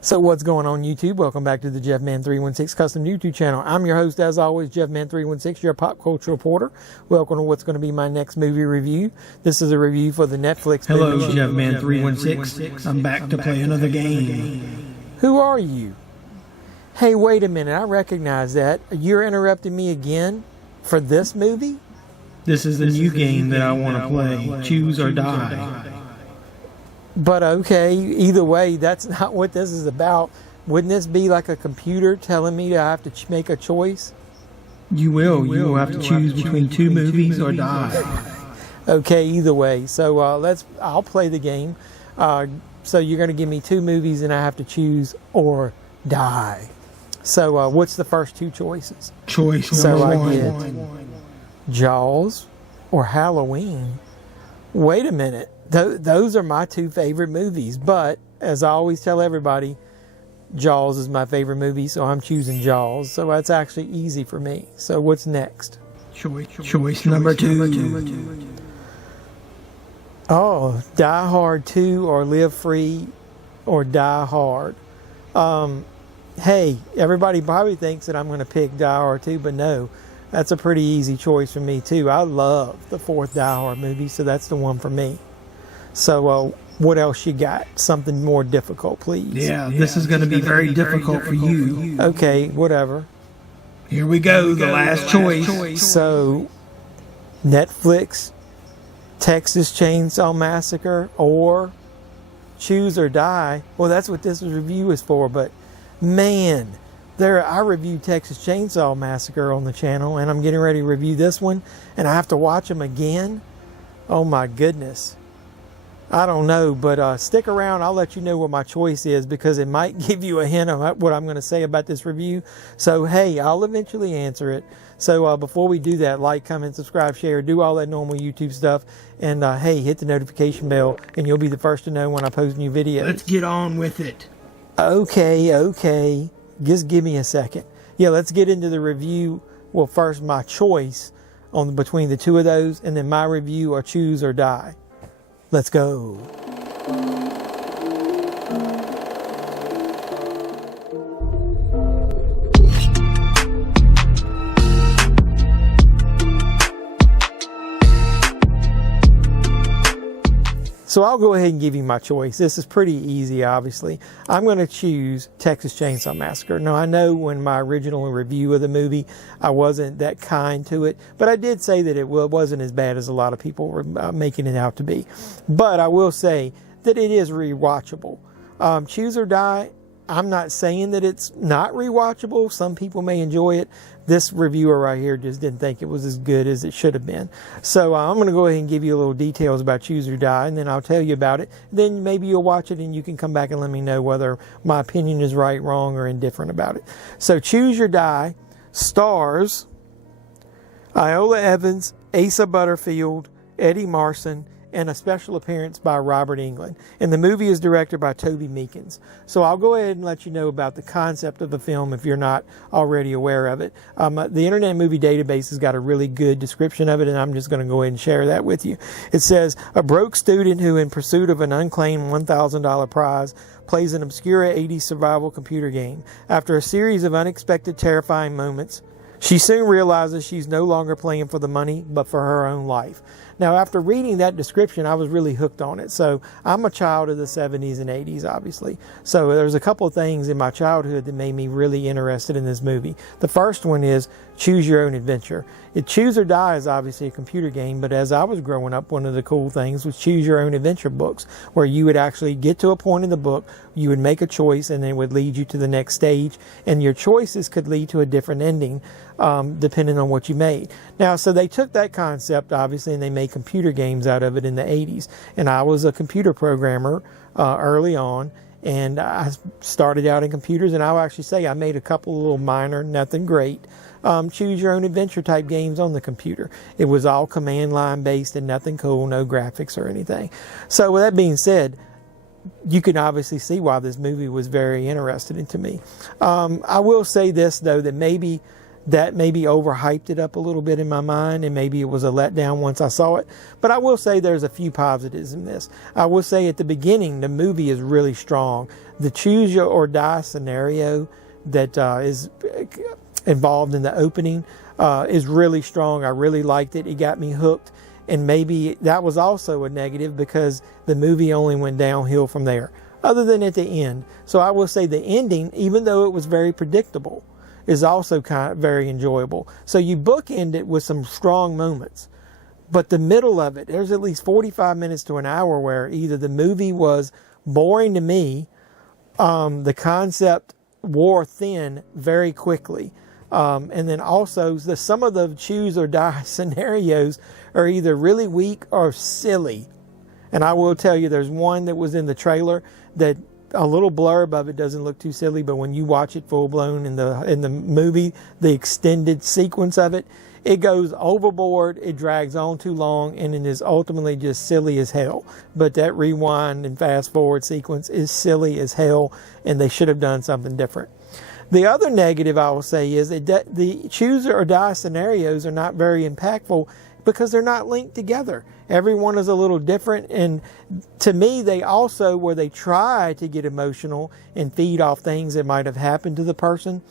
So what's going on YouTube? Welcome back to the JeffMan316 custom YouTube channel. I'm your host as always, JeffMan316, your pop culture reporter. Welcome to what's going to be my next movie review. This is a review for the Netflix Hello JeffMan316, I'm back to play another game. Who are you? Hey, wait a minute, I recognize that. You're interrupting me again for this movie? This is the new game that I want to play, Choose or Die. But okay, either way, that's not what this is about. Wouldn't this be like a computer telling me that I have to make a choice? You will have to choose between two movies or die. Okay, either way. So I'll play the game. So you're going to give me two movies and I have to choose or die. So what's the first two choices? Choice number one. I get Jaws or Halloween. Wait a minute. Those are my two favorite movies, but as I always tell everybody, Jaws is my favorite movie, so I'm choosing Jaws. So that's actually easy for me. So what's next? Choice number two. Oh, Die Hard 2 or Live Free or Die Hard. Hey, everybody probably thinks that I'm going to pick Die Hard 2, but no, that's a pretty easy choice for me too. I love the fourth Die Hard movie, so that's the one for me. So what else you got? Something more difficult, please. Yeah, this is going to be very difficult for you. Okay, whatever. Here we go, the last choice. So, Netflix, Texas Chainsaw Massacre, or Choose or Die. Well, that's what this review is for, but man, I reviewed Texas Chainsaw Massacre on the channel, and I'm getting ready to review this one, and I have to watch them again. Oh my goodness. I don't know, but stick around. I'll let you know what my choice is because it might give you a hint of what I'm going to say about this review. So, hey, I'll eventually answer it. So, before we do that, like, comment, subscribe, share, do all that normal YouTube stuff. And, hey, hit the notification bell, and you'll be the first to know when I post new videos. Let's get on with it. Okay. Just give me a second. Yeah, let's get into the review. Well, first, my choice between the two of those, and then my review or Choose or Die. Let's go. So I'll go ahead and give you my choice. This is pretty easy, obviously. I'm going to choose Texas Chainsaw Massacre. Now, I know when my original review of the movie, I wasn't that kind to it, but I did say that it wasn't as bad as a lot of people were making it out to be. But I will say that it is rewatchable. Choose or Die, I'm not saying that it's not rewatchable. Some people may enjoy it. This reviewer right here just didn't think it was as good as it should have been. So I'm going to go ahead and give you a little details about Choose or Die, and then I'll tell you about it. Then maybe you'll watch it and you can come back and let me know whether my opinion is right, wrong, or indifferent about it. So Choose or Die stars Iola Evans, Asa Butterfield, Eddie Marsan, and a special appearance by Robert Englund. And the movie is directed by Toby Meakins. So I'll go ahead and let you know about the concept of the film if you're not already aware of it. The Internet Movie Database has got a really good description of it, and I'm just going to go ahead and share that with you. It says, a broke student who, in pursuit of an unclaimed $1,000 prize, plays an obscure 80s survival computer game. After a series of unexpected, terrifying moments, she soon realizes she's no longer playing for the money, but for her own life. Now, after reading that description, I was really hooked on it. So I'm a child of the 70s and 80s, obviously. So there's a couple of things in my childhood that made me really interested in this movie. The first one is Choose Your Own Adventure. Choose or Die is obviously a computer game, but as I was growing up, one of the cool things was Choose Your Own Adventure books, where you would actually get to a point in the book, you would make a choice, and then it would lead you to the next stage, and your choices could lead to a different ending, depending on what you made. Now, so they took that concept, obviously, and they made computer games out of it in the 80s, and I was a computer programmer early on, and I started out in computers, and I'll actually say I made a couple of little minor, nothing great, Choose Your Own Adventure type games on the computer. It was all command line based and nothing cool, no graphics or anything. So with that being said, you can obviously see why this movie was very interesting to me. I will say this, though, that maybe that maybe overhyped it up a little bit in my mind, and maybe it was a letdown once I saw it. But I will say there's a few positives in this. I will say at the beginning, the movie is really strong. The choose your or die scenario that is involved in the opening is really strong. I really liked it. It got me hooked. And maybe that was also a negative because the movie only went downhill from there, other than at the end. So I will say the ending, even though it was very predictable, is also kind of very enjoyable. So you bookend it with some strong moments. But the middle of it, there's at least 45 minutes to an hour where either the movie was boring to me, the concept wore thin very quickly, and then also some of the choose or die scenarios are either really weak or silly. And I will tell you, there's one that was in the trailer that a little blurb of it doesn't look too silly, but when you watch it full blown in the movie, the extended sequence of it, it goes overboard, it drags on too long, and it is ultimately just silly as hell. But that rewind and fast forward sequence is silly as hell, and they should have done something different. The other negative I will say is that the choose or die scenarios are not very impactful because they're not linked together. Everyone is a little different, and to me, they also, where they try to get emotional and feed off things that might have happened to the person,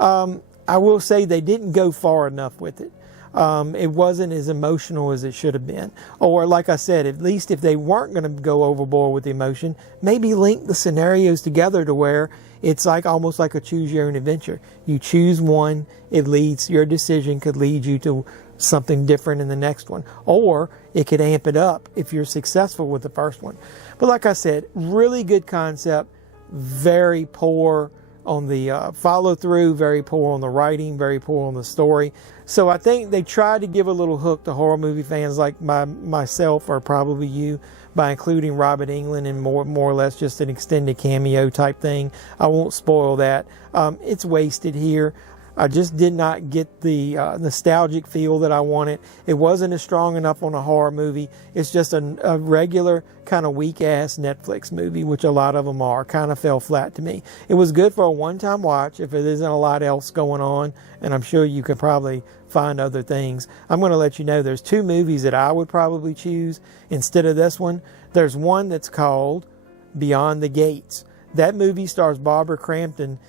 I will say they didn't go far enough with it. It wasn't as emotional as it should have been. Or like I said, at least if they weren't going to go overboard with the emotion, maybe link the scenarios together to where it's like almost like a choose your own adventure. You choose one, your decision could lead you to something different in the next one. Or it could amp it up if you're successful with the first one. But like I said, really good concept, very poor on the follow through, very poor on the writing, very poor on the story. So I think they tried to give a little hook to horror movie fans like myself, or probably you, by including Robert Englund in more or less just an extended cameo type thing. I won't spoil that. It's wasted here. I just did not get the nostalgic feel that I wanted. It wasn't as strong enough on a horror movie. It's just a regular kind of weak-ass Netflix movie, which a lot of them are. Kind of fell flat to me. It was good for a one-time watch if it isn't a lot else going on, and I'm sure you could probably find other things. I'm going to let you know there's two movies that I would probably choose instead of this one. There's one that's called Beyond the Gates. That movie stars Barbara Crampton.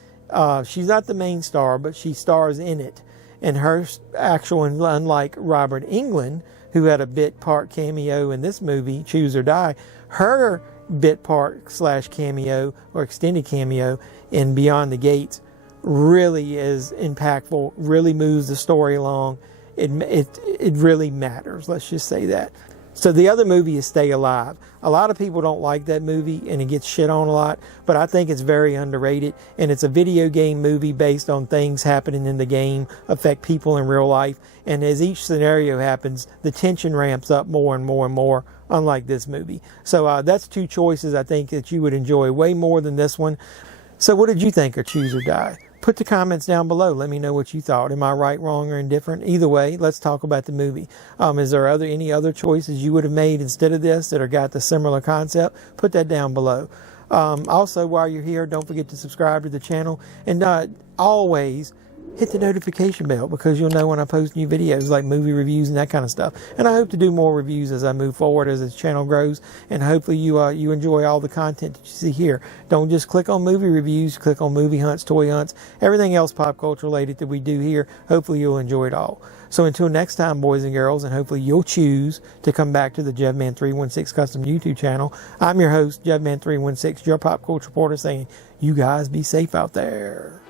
She's not the main star, but she stars in it. And her actual, unlike Robert Englund, who had a bit part cameo in this movie, Choose or Die, her bit part / cameo or extended cameo in Beyond the Gates really is impactful, really moves the story along. It really matters, let's just say that. So the other movie is Stay Alive. A lot of people don't like that movie and it gets shit on a lot, but I think it's very underrated, and it's a video game movie based on things happening in the game affect people in real life, and as each scenario happens, the tension ramps up more and more and more, unlike this movie. So that's two choices I think that you would enjoy way more than this one. So what did you think of Choose or Die? Put the comments down below. Let me know what you thought. Am I right, wrong, or indifferent? Either way, let's talk about the movie. Is there any other choices you would have made instead of this that are got the similar concept? Put that down below. Also, while you're here, don't forget to subscribe to the channel. And always hit the notification bell, because you'll know when I post new videos like movie reviews and that kind of stuff. And I hope to do more reviews as I move forward, as this channel grows, and hopefully you enjoy all the content that you see here. Don't just click on movie reviews, click on movie hunts, toy hunts, everything else pop culture related that we do here. Hopefully you'll enjoy it all. So until next time, boys and girls, and hopefully you'll choose to come back to the JevMan316 Custom YouTube channel. I'm your host, JevMan316, your pop culture reporter, saying you guys be safe out there.